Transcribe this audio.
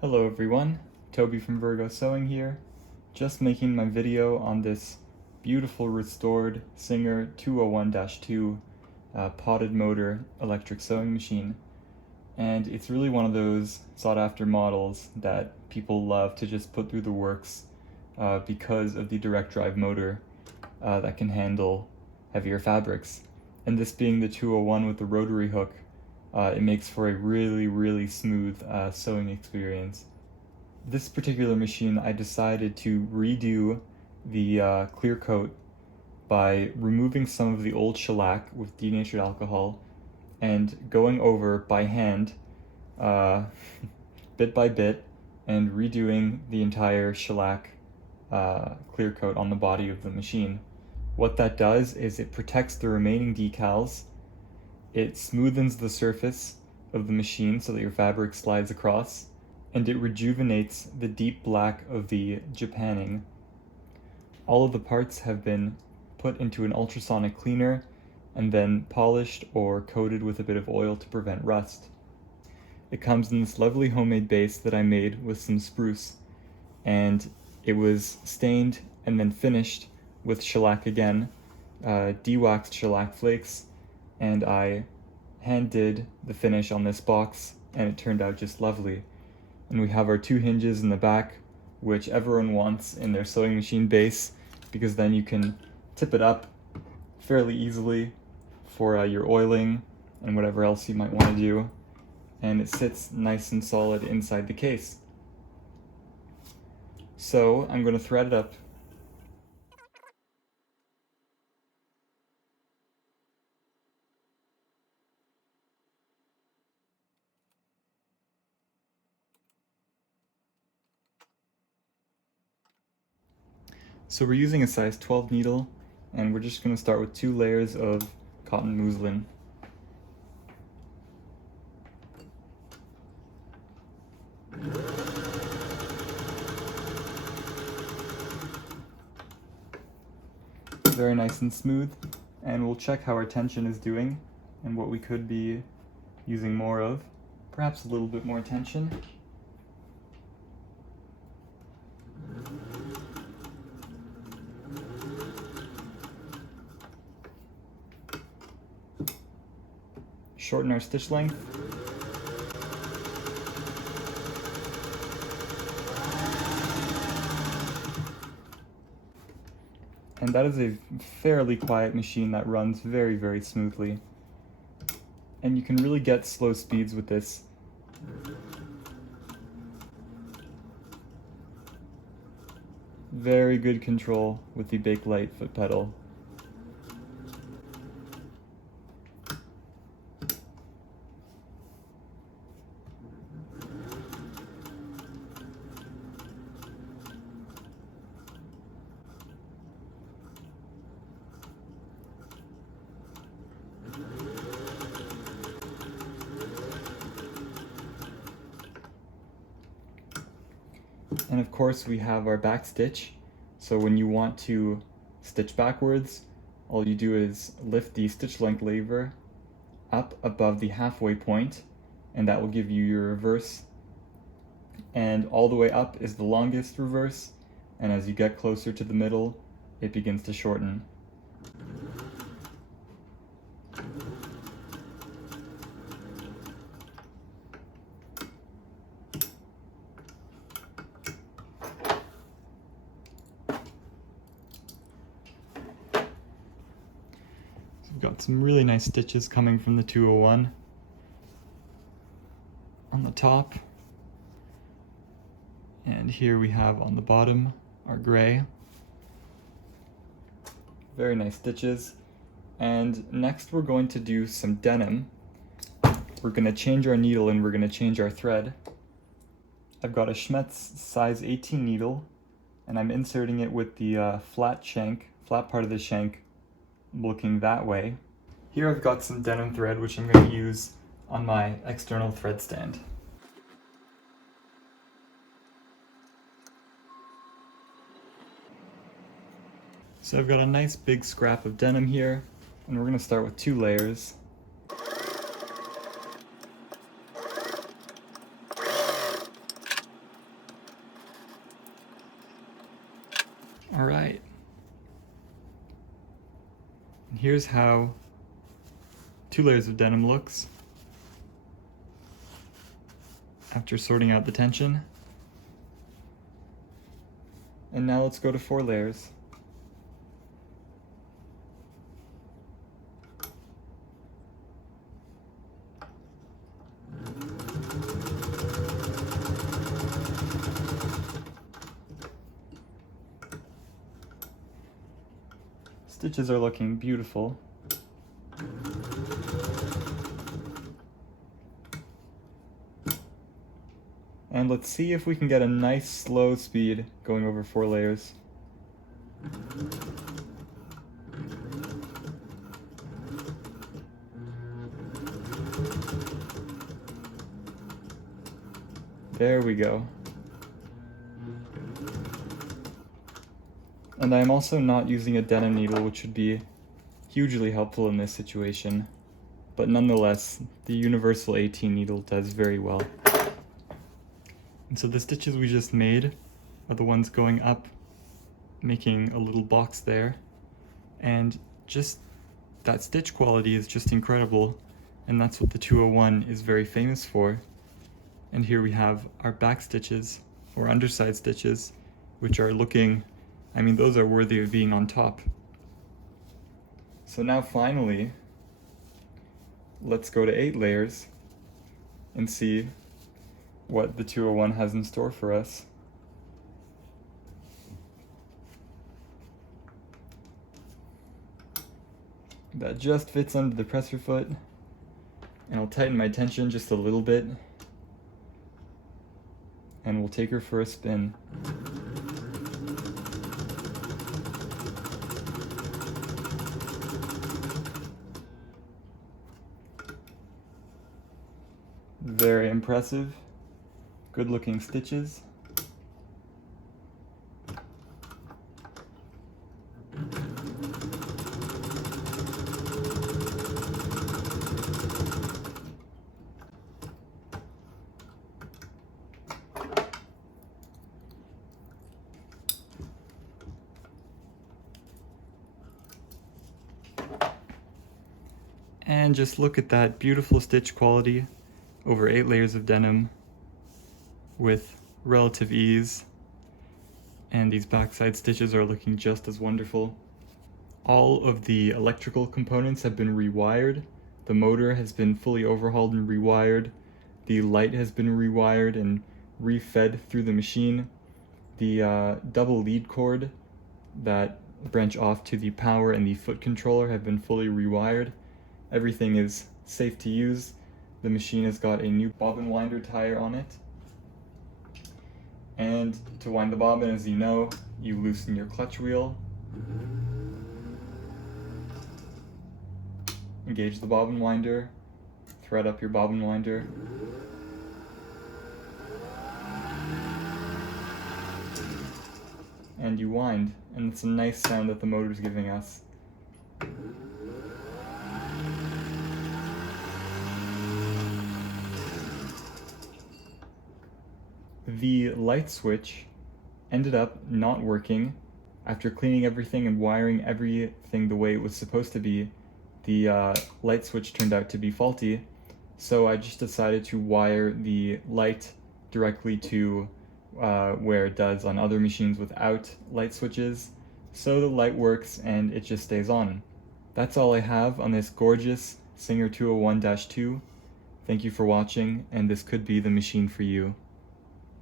Hello everyone, Toby from Virgo Sewing here, just making my video on this beautiful restored Singer 201-2 potted motor electric sewing machine. And it's really one of those sought after models that people love to just put through the works because of the direct drive motor that can handle heavier fabrics. And this being the 201 with the rotary hook, it makes for a really smooth sewing experience. This particular machine, I decided to redo the clear coat by removing some of the old shellac with denatured alcohol and going over by hand, bit by bit, and redoing the entire shellac clear coat on the body of the machine. What that does is it protects the remaining decals. It smoothens the surface of the machine so that your fabric slides across, and it rejuvenates the deep black of the japanning. All of the parts have been put into an ultrasonic cleaner and then polished or coated with a bit of oil to prevent rust. It comes in this lovely homemade base that I made with some spruce, and it was stained and then finished with shellac again, de-waxed shellac flakes, and I hand did the finish on this box, and it turned out just lovely. And we have our two hinges in the back, which everyone wants in their sewing machine base, because then you can tip it up fairly easily for your oiling and whatever else you might want to do, and it sits nice and solid inside the case. So I'm going to thread it up. So we're using a size 12 needle, and we're just going to start with 2 layers of cotton muslin. Very nice and smooth, and we'll check how our tension is doing and what we could be using more of. Perhaps a little bit more tension. Shorten our stitch length. And that is a fairly quiet machine that runs very smoothly. And you can really get slow speeds with this. Very good control with the Bakelite foot pedal. And of course we have our back stitch, so when you want to stitch backwards, all you do is lift the stitch length lever up above the halfway point, and that will give you your reverse. And all the way up is the longest reverse, and as you get closer to the middle, it begins to shorten. We've got some really nice stitches coming from the 201 on the top, and here we have on the bottom our gray. Very nice stitches. And next we're going to do some denim. We're going to change our needle and we're going to change our thread. I've got a Schmetz size 18 needle, and I'm inserting it with the flat part of the shank looking that way. Here I've got some denim thread which I'm going to use on my external thread stand. So I've got a nice big scrap of denim here, and we're going to start with 2 layers. All right. And here's how 2 layers of denim looks after sorting out the tension. And now let's go to 4 layers. Stitches are looking beautiful. And let's see if we can get a nice slow speed going over 4 layers. There we go. And I'm also not using a denim needle, which would be hugely helpful in this situation. But nonetheless, the universal 18 needle does very well. And so the stitches we just made are the ones going up, making a little box there. And just that stitch quality is just incredible. And that's what the 201 is very famous for. And here we have our back stitches, or underside stitches, which are looking, I mean, those are worthy of being on top. So now finally, let's go to 8 layers and see what the 201 has in store for us. That just fits under the presser foot, and I'll tighten my tension just a little bit, and we'll take her for a spin. Very impressive. Good looking stitches. And just look at that beautiful stitch quality over 8 layers of denim with relative ease. And these backside stitches are looking just as wonderful. All of the electrical components have been rewired. The motor has been fully overhauled and rewired. The light has been rewired and refed through the machine. The double lead cord that branch off to the power and the foot controller have been fully rewired. Everything is safe to use. The machine has got a new bobbin winder tire on it. And to wind the bobbin, as you know, you loosen your clutch wheel, engage the bobbin winder, thread up your bobbin winder, and you wind, and it's a nice sound that the motor's giving us. The light switch ended up not working. After cleaning everything and wiring everything the way it was supposed to be, the light switch turned out to be faulty, so I just decided to wire the light directly to where it does on other machines without light switches, so the light works and it just stays on. That's all I have on this gorgeous Singer 201-2. Thank you for watching, and this could be the machine for you.